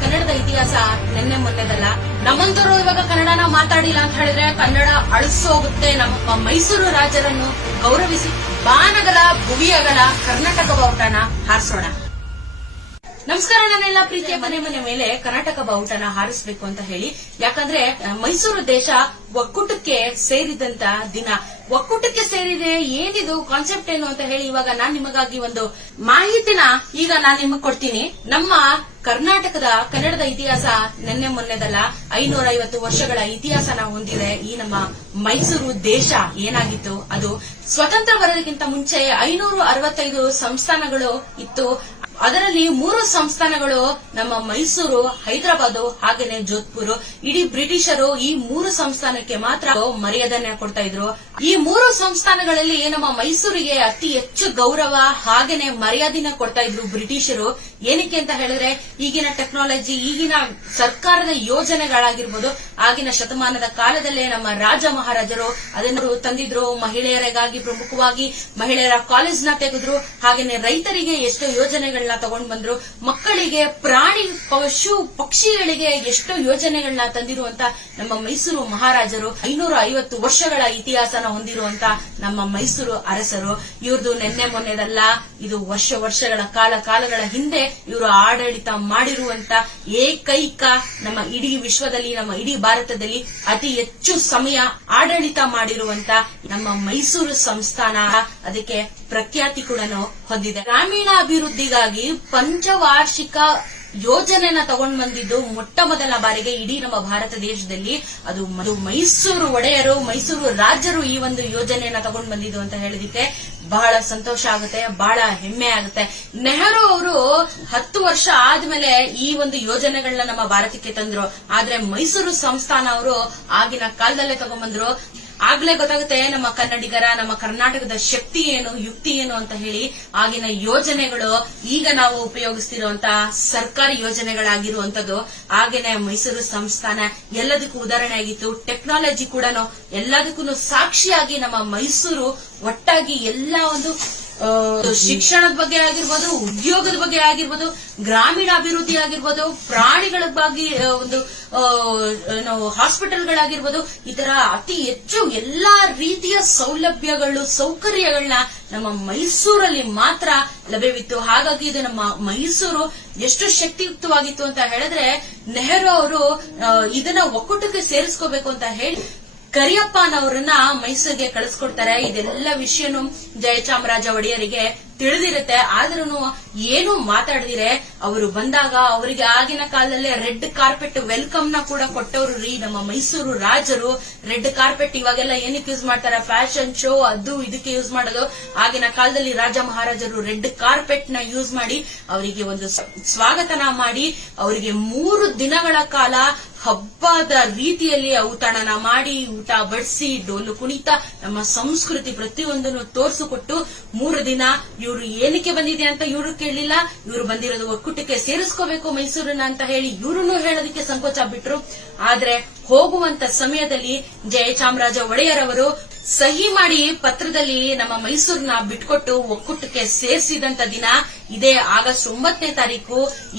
ಕನ್ನಡದ ಇತಿಹಾಸ ನಿನ್ನೆ ಮೊನ್ನೆದಲ್ಲ. ನಮ್ಮಂತರು ಇವಾಗ ಕನ್ನಡನ ಮಾತಾಡಿಲ್ಲ ಅಂತ ಹೇಳಿದ್ರೆ ಕನ್ನಡ ಅಳಿಸೋಗುತ್ತೆ. ನಮ್ಮ ಮೈಸೂರು ರಾಜರನ್ನು ಗೌರವಿಸಿ ಬಾನಗಲ ಭುವಿಯಗಲ ಕರ್ನಾಟಕ ಬಾವುಟನ ಹಾರಿಸೋಣ. ನಮಸ್ಕಾರ. ನನ್ನೆಲ್ಲ ಪ್ರೀತಿಯ ಮನೆ ಮೇಲೆ ಕರ್ನಾಟಕ ಬಾವುಟನ ಹಾರಿಸಬೇಕು ಅಂತ ಹೇಳಿ, ಯಾಕಂದ್ರೆ ಮೈಸೂರು ದೇಶ ಒಕ್ಕೂಟಕ್ಕೆ ಸೇರಿದಂತ ದಿನ. ಒಕ್ಕೂಟಕ್ಕೆ ಸೇರಿದೆ, ಏನಿದು ಕಾನ್ಸೆಪ್ಟ್ ಏನು ಅಂತ ಹೇಳಿ ಇವಾಗ ನಾನ್ ನಿಮಗಾಗಿ ಒಂದು ಮಾಹಿತಿನ ಈಗ ನಾನ್ ನಿಮಗ್ ಕೊಡ್ತೀನಿ. ನಮ್ಮ ಕರ್ನಾಟಕದ ಕನ್ನಡದ ಇತಿಹಾಸ ನಿನ್ನೆ ಮೊನ್ನೆದಲ್ಲ. 550 ವರ್ಷಗಳ ಇತಿಹಾಸನ ಹೊಂದಿದೆ ಈ ನಮ್ಮ ಮೈಸೂರು ದೇಶ. ಏನಾಗಿತ್ತು ಅದು ಸ್ವತಂತ್ರ ಬರೋದಕ್ಕಿಂತ ಮುಂಚೆ 565 ಸಂಸ್ಥಾನಗಳು ಇತ್ತು. ಅದರಲ್ಲಿ 3 ಸಂಸ್ಥಾನಗಳು ನಮ್ಮ ಮೈಸೂರು, ಹೈದರಾಬಾದ್ ಹಾಗೇನೆ ಜೋಧ್ಪುರ್. ಇಡೀ ಬ್ರಿಟಿಷರು ಈ 3 ಸಂಸ್ಥಾನಕ್ಕೆ ಮಾತ್ರ ಮರ್ಯಾದೆನ ಕೊಡ್ತಾ ಇದ್ರು. ಈ 3 ಸಂಸ್ಥಾನಗಳಲ್ಲಿ ನಮ್ಮ ಮೈಸೂರಿಗೆ ಅತಿ ಹೆಚ್ಚು ಗೌರವ ಹಾಗೇನೆ ಮರ್ಯಾದೆನ ಕೊಡ್ತಾ ಇದ್ರು ಬ್ರಿಟಿಷರು. ಏನಕ್ಕೆ ಅಂತ ಹೇಳಿದ್ರೆ ಈಗಿನ ಟೆಕ್ನಾಲಜಿ, ಈಗಿನ ಸರ್ಕಾರದ ಯೋಜನೆಗಳಾಗಿರ್ಬೋದು, ಆಗಿನ ಶತಮಾನದ ಕಾಲದಲ್ಲೇ ನಮ್ಮ ರಾಜ ಮಹಾರಾಜರು ಅದನ್ನು ತಂದಿದ್ರು. ಮಹಿಳೆಯರಿಗಾಗಿ ಪ್ರಮುಖವಾಗಿ ಮಹಿಳೆಯರ ಕಾಲೇಜ್ ನ ತೆಗೆದ್ರು. ಹಾಗೇನೆ ರೈತರಿಗೆ ಎಷ್ಟೋ ಯೋಜನೆಗಳನ್ನ ತಗೊಂಡ್ ಬಂದ್ರು. ಮಕ್ಕಳಿಗೆ, ಪ್ರಾಣಿ, ಪಶು ಪಕ್ಷಿಗಳಿಗೆ ಎಷ್ಟೋ ಯೋಜನೆಗಳನ್ನ ತಂದಿರುವಂತ ನಮ್ಮ ಮೈಸೂರು ಮಹಾರಾಜರು. 550 ವರ್ಷಗಳ ಇತಿಹಾಸನ ಹೊಂದಿರುವಂತ ನಮ್ಮ ಮೈಸೂರು ಅರಸರು. ಇವ್ರದ್ದು ನಿನ್ನೆ ಮೊನ್ನೆದಲ್ಲ, ಇದು ವರ್ಷಗಳ ಕಾಲಗಳ ಹಿಂದೆ ಇವರು ಆಡಳಿತ ಮಾಡಿರುವಂತ ಏಕೈಕ, ನಮ್ಮ ಇಡೀ ವಿಶ್ವದಲ್ಲಿ, ನಮ್ಮ ಇಡೀ ಭಾರತದಲ್ಲಿ ಅತಿ ಹೆಚ್ಚು ಸಮಯ ಆಡಳಿತ ಮಾಡಿರುವಂತ ನಮ್ಮ ಮೈಸೂರು ಸಂಸ್ಥಾನ. ಅದಕ್ಕೆ ಪ್ರಖ್ಯಾತಿ ಕೂಡ ಹೊಂದಿದೆ. ಗ್ರಾಮೀಣ ಅಭಿವೃದ್ಧಿಗಾಗಿ ಪಂಚವಾರ್ಷಿಕ ಯೋಜನೆನ ತಗೊಂಡ್ ಬಂದಿದ್ದು ಮೊಟ್ಟ ಮೊದಲ ಬಾರಿಗೆ ಇಡೀ ನಮ್ಮ ಭಾರತ ದೇಶದಲ್ಲಿ. ಅದು ಮೈಸೂರು ಒಡೆಯರು, ಮೈಸೂರು ರಾಜರು ಈ ಒಂದು ಯೋಜನೆಯನ್ನ ತಗೊಂಡ್ ಬಂದಿದ್ದು ಅಂತ ಹೇಳೋದಿಕ್ಕೆ ಬಹಳ ಸಂತೋಷ ಆಗುತ್ತೆ, ಬಹಳ ಹೆಮ್ಮೆ ಆಗುತ್ತೆ. ನೆಹರು ಅವರು 10 ವರ್ಷ ಆದ್ಮೇಲೆ ಈ ಒಂದು ಯೋಜನೆಗಳನ್ನ ನಮ್ಮ ಭಾರತಕ್ಕೆ ತಂದ್ರು. ಆದ್ರೆ ಮೈಸೂರು ಸಂಸ್ಥಾನ ಅವರು ಆಗಿನ ಕಾಲದಲ್ಲೇ ತಗೊಂಡ್ಬಂದ್ರು. ಆಗ್ಲೇ ಗೊತ್ತಾಗುತ್ತೆ ನಮ್ಮ ಕನ್ನಡಿಗರ, ನಮ್ಮ ಕರ್ನಾಟಕದ ಶಕ್ತಿ ಏನು, ಯುಕ್ತಿ ಏನು ಅಂತ ಹೇಳಿ. ಆಗಿನ ಯೋಜನೆಗಳು ಈಗ ನಾವು ಉಪಯೋಗಿಸ್ತಿರುವಂತ ಸರ್ಕಾರಿ ಯೋಜನೆಗಳಾಗಿರುವಂತದ್ದು. ಹಾಗೇನೆ ಮೈಸೂರು ಸಂಸ್ಥಾನ ಎಲ್ಲದಕ್ಕೂ ಉದಾಹರಣೆ ಆಗಿತ್ತು. ಟೆಕ್ನಾಲಜಿ ಕೂಡ ಎಲ್ಲದಕ್ಕೂ ಸಾಕ್ಷಿಯಾಗಿ ನಮ್ಮ ಮೈಸೂರು ಒಟ್ಟಾಗಿ ಎಲ್ಲ ಒಂದು ಶಿಕ್ಷಣದ ಬಗ್ಗೆ ಆಗಿರ್ಬೋದು, ಉದ್ಯೋಗದ ಬಗ್ಗೆ ಆಗಿರ್ಬೋದು, ಗ್ರಾಮೀಣ ಅಭಿವೃದ್ಧಿ ಆಗಿರ್ಬೋದು, ಪ್ರಾಣಿಗಳ ಬಗ್ಗೆ ಒಂದು ಹಾಸ್ಪಿಟಲ್ಗಳಾಗಿರ್ಬೋದು, ಈ ತರ ಅತಿ ಹೆಚ್ಚು ಎಲ್ಲಾ ರೀತಿಯ ಸೌಲಭ್ಯಗಳು, ಸೌಕರ್ಯಗಳನ್ನ ನಮ್ಮ ಮೈಸೂರಲ್ಲಿ ಮಾತ್ರ ಲಭ್ಯವಿತ್ತು. ಹಾಗಾಗಿ ಇದು ನಮ್ಮ ಮೈಸೂರು ಎಷ್ಟು ಶಕ್ತಿಯುಕ್ತವಾಗಿತ್ತು ಅಂತ ಹೇಳಿದ್ರೆ, ನೆಹರು ಅವರು ಇದನ್ನ ಒಕ್ಕೂಟಕ್ಕೆ ಸೇರಿಸ್ಕೋಬೇಕು ಅಂತ ಹೇಳಿ ಕರಿಯಪ್ಪನವರನ್ನ ಮೈಸೂರಿಗೆ ಕಳಿಸ್ಕೊಡ್ತಾರೆ. ಇದೆಲ್ಲ ವಿಷಯನು ಜಯಚಾಮರಾಜ ಒಡೆಯರಿಗೆ ತಿಳಿದಿರುತ್ತೆ. ಆದ್ರೂ ಏನು ಮಾತಾಡಿದಿರೆ ಅವರು ಬಂದಾಗ ಅವರಿಗೆ ಆಗಿನ ಕಾಲದಲ್ಲೇ ರೆಡ್ ಕಾರ್ಪೆಟ್ ವೆಲ್ಕಮ್ ನ ಕೂಡ ಕೊಟ್ಟವರು ರೀ ನಮ್ಮ ಮೈಸೂರು ರಾಜರು. ರೆಡ್ ಕಾರ್ಪೆಟ್ ಇವಾಗೆಲ್ಲ ಏನಕ್ಕೆ ಯೂಸ್ ಮಾಡ್ತಾರೆ, ಫ್ಯಾಷನ್ ಶೋ ಅದು ಇದಕ್ಕೆ ಯೂಸ್ ಮಾಡೋದು. ಆಗಿನ ಕಾಲದಲ್ಲಿ ರಾಜ ಮಹಾರಾಜರು ರೆಡ್ ಕಾರ್ಪೆಟ್ ನ ಯೂಸ್ ಮಾಡಿ ಅವರಿಗೆ ಒಂದು ಸ್ವಾಗತನ ಮಾಡಿ, ಅವರಿಗೆ 3 ದಿನಗಳ ಕಾಲ ಹಬ್ಬದ ರೀತಿಯಲ್ಲಿ ಔತಣನ ಮಾಡಿ, ಊಟ ಬಡಿಸಿ, ಡೋಲು ಕುಣಿತ, ನಮ್ಮ ಸಂಸ್ಕೃತಿ ಪ್ರತಿಯೊಂದನ್ನು ತೋರಿಸಿಕೊಟ್ಟು 3 ದಿನ ಇವರು ಏನಕ್ಕೆ ಬಂದಿದೆ ಅಂತ ಇವರು ಕೇಳಲಿಲ್ಲ. ಇವರು ಬಂದಿರೋದು ಒಕ್ಕೂಟಕ್ಕೆ ಸೇರಿಸ್ಕೋಬೇಕು ಮೈಸೂರನ್ನ ಅಂತ ಹೇಳಿ ಇವ್ರನ್ನು ಹೇಳೋದಕ್ಕೆ ಸಂಕೋಚ ಬಿಟ್ರು. ಆದ್ರೆ ಹೋಗುವಂತ ಸಮಯದಲ್ಲಿ ಜಯಚಾಮರಾಜ ಒಡೆಯರವರು ಸಹಿ ಮಾಡಿ ಪತ್ರದಲ್ಲಿ ನಮ್ಮ ಮೈಸೂರನ್ನ ಬಿಟ್ಕೊಟ್ಟು ಒಕ್ಕೂಟಕ್ಕೆ ಸೇರಿಸಿದಂತ ದಿನ ಇದೇ ಆಗಸ್ಟ್ 9ನೇ ತಾರೀಕು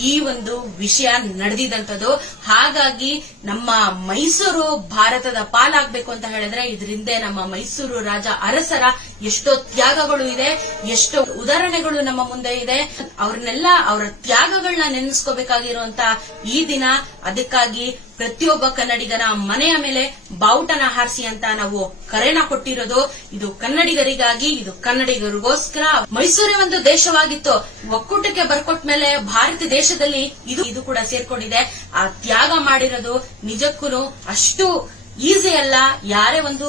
ಈ ಒಂದು ವಿಷಯ ನಡೆದಿದಂತದ್ದು. ಹಾಗಾಗಿ ನಮ್ಮ ಮೈಸೂರು ಭಾರತದ ಪಾಲಾಗಬೇಕು ಅಂತ ಹೇಳಿದ್ರೆ ಇದರಿಂದ ನಮ್ಮ ಮೈಸೂರು ರಾಜ ಅರಸರ ಎಷ್ಟೋ ತ್ಯಾಗಗಳು ಇದೆ, ಎಷ್ಟೋ ಉದಾಹರಣೆಗಳು ನಮ್ಮ ಮುಂದೆ ಇದೆ. ಅವ್ರನ್ನೆಲ್ಲ ಅವರ ತ್ಯಾಗಗಳನ್ನ ನೆನೆಸ್ಕೋಬೇಕಾಗಿರುವಂತ ಈ ದಿನ. ಅದಕ್ಕಾಗಿ ಪ್ರತಿಯೊಬ್ಬ ಕನ್ನಡಿಗರ ಮನೆಯ ಮೇಲೆ ಬಾವುಟನ ಹಾರಿಸಿ ಅಂತ ನಾವು ಕರೆನ ಕೊಟ್ಟಿರೋದು. ಇದು ಕನ್ನಡಿಗರಿಗಾಗಿ, ಇದು ಕನ್ನಡಿಗರಿಗೋಸ್ಕರ. ಮೈಸೂರೇ ಒಂದು ದೇಶವಾಗಿತ್ತು, ಒಕ್ಕೂಟಕ್ಕೆ ಬರ್ಕೊಟ್ಟ ಮೇಲೆ ಭಾರತ ದೇಶದಲ್ಲಿ ಇದು ಕೂಡ ಸೇರ್ಕೊಂಡಿದೆ. ಆ ತ್ಯಾಗ ಮಾಡಿರೋದು ನಿಜಕ್ಕೂ ಅಷ್ಟು ಈಸಿ ಅಲ್ಲ. ಯಾರೇ ಒಂದು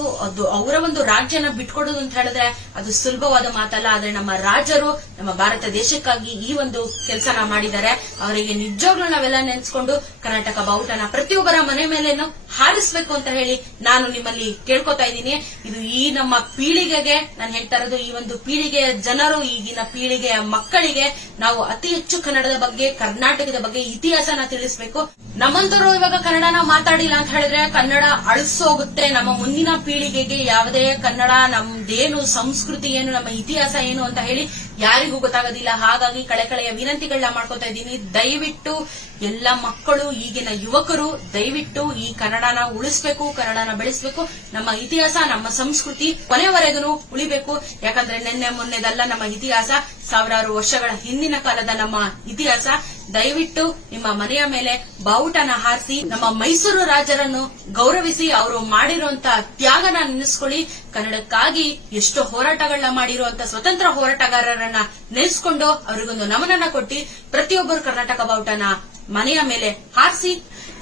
ಅವರ ಒಂದು ರಾಜ್ಯನ ಬಿಟ್ಕೊಡೋದು ಅಂತ ಹೇಳಿದ್ರೆ ಅದು ಸುಲಭವಾದ ಮಾತಲ್ಲ. ಆದ್ರೆ ನಮ್ಮ ರಾಜರು ನಮ್ಮ ಭಾರತ ದೇಶಕ್ಕಾಗಿ ಈ ಒಂದು ಕೆಲಸನ ಮಾಡಿದ್ದಾರೆ. ಅವರಿಗೆ ನಿಜವಾಗ್ಲೂ ನಾವೆಲ್ಲ ನೆನೆಸ್ಕೊಂಡು ಕರ್ನಾಟಕ ಬಾವುಟನ ಪ್ರತಿಯೊಬ್ಬರ ಮನೆ ಮೇಲೇನು ಹಾರಿಸಬೇಕು ಅಂತ ಹೇಳಿ ನಾನು ನಿಮ್ಮಲ್ಲಿ ಕೇಳ್ಕೊತಾ ಇದ್ದೀನಿ. ಇದು ಈ ನಮ್ಮ ಪೀಳಿಗೆಗೆ ನಾನು ಹೇಳ್ತಾ ಇರೋದು, ಈ ಒಂದು ಪೀಳಿಗೆಯ ಜನರು, ಈಗಿನ ಪೀಳಿಗೆಯ ಮಕ್ಕಳಿಗೆ ನಾವು ಅತಿ ಹೆಚ್ಚು ಕನ್ನಡದ ಬಗ್ಗೆ, ಕರ್ನಾಟಕದ ಬಗ್ಗೆ ಇತಿಹಾಸನ ತಿಳಿಸಬೇಕು. ನಮ್ಮಂತರು ಇವಾಗ ಕನ್ನಡನ ಮಾತಾಡಿಲ್ಲ ಅಂತ ಹೇಳಿದ್ರೆ ಕನ್ನಡ ಅಳಿಸೋಗುತ್ತೆ. ನಮ್ಮ ಮುಂದಿನ ಪೀಳಿಗೆಗೆ ಯಾವುದೇ ಕನ್ನಡ, ನಮ್ದೇನು ಸಂಸ್ಕೃತಿ ಏನು, ನಮ್ಮ ಇತಿಹಾಸ ಏನು ಅಂತ ಹೇಳಿ ಯಾರಿಗೂ ಗೊತ್ತಾಗೋದಿಲ್ಲ. ಹಾಗಾಗಿ ಕಳೆಯ ವಿನಂತಿಗಳನ್ನ ಮಾಡ್ಕೊತಾ ಇದ್ದೀನಿ. ದಯವಿಟ್ಟು ಎಲ್ಲ ಮಕ್ಕಳು, ಈಗಿನ ಯುವಕರು ದಯವಿಟ್ಟು ಈ ಕನ್ನಡನ ಉಳಿಸ್ಬೇಕು, ಕನ್ನಡನ ಬೆಳೆಸಬೇಕು. ನಮ್ಮ ಇತಿಹಾಸ, ನಮ್ಮ ಸಂಸ್ಕೃತಿ ಕೊನೆವರೆಗೂ ಉಳಿಬೇಕು. ಯಾಕಂದ್ರೆ ನಿನ್ನೆ ಮೊನ್ನೆದಲ್ಲ ನಮ್ಮ ಇತಿಹಾಸ, ಸಾವಿರಾರು ವರ್ಷಗಳ ಹಿಂದಿನ ಕಾಲದ ನಮ್ಮ ಇತಿಹಾಸ. ದಯವಿಟ್ಟು ನಿಮ್ಮ ಮನೆಯ ಮೇಲೆ ಬಾವುಟನ ಹಾರಿಸಿ ನಮ್ಮ ಮೈಸೂರು ರಾಜರನ್ನು ಗೌರವಿಸಿ ಅವರು ಮಾಡಿರುವಂತಹ ತ್ಯಾಗನ ನೆನೆಸ್ಕೊಳ್ಳಿ. ಕನ್ನಡಕ್ಕಾಗಿ ಎಷ್ಟೋ ಹೋರಾಟಗಳನ್ನ ಮಾಡಿರುವಂತಹ ಸ್ವತಂತ್ರ ಹೋರಾಟಗಾರರನ್ನ ನೆನೆಸ್ಕೊಂಡು ಅವರಿಗೊಂದು ನಮನನ್ನ ಕೊಟ್ಟಿ ಪ್ರತಿಯೊಬ್ಬರು ಕರ್ನಾಟಕ ಬಾವುಟನ ಮನೆಯ ಮೇಲೆ ಹಾರಿಸಿ.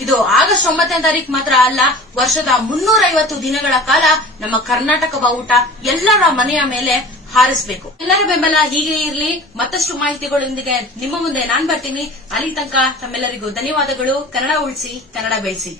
ಇದು ಆಗಸ್ಟ್ 9ನೇ ತಾರೀಕು ಮಾತ್ರ ಅಲ್ಲ, ವರ್ಷದ 350 ದಿನಗಳ ಕಾಲ ನಮ್ಮ ಕರ್ನಾಟಕ ಬಾವುಟ ಎಲ್ಲರ ಮನೆಯ ಮೇಲೆ ಹಾರಿಸಬೇಕು. ಎಲ್ಲರ ಬೆಂಬಲ ಹೀಗೆ ಇರಲಿ. ಮತ್ತಷ್ಟು ಮಾಹಿತಿಗಳೊಂದಿಗೆ ನಿಮ್ಮ ಮುಂದೆ ನಾನ್ ಬರ್ತೀನಿ. ಅಲ್ಲಿ ತನಕ ತಮ್ಮೆಲ್ಲರಿಗೂ ಧನ್ಯವಾದಗಳು. ಕನ್ನಡ ಉಳಿಸಿ, ಕನ್ನಡ ಬೆಳೆಸಿ.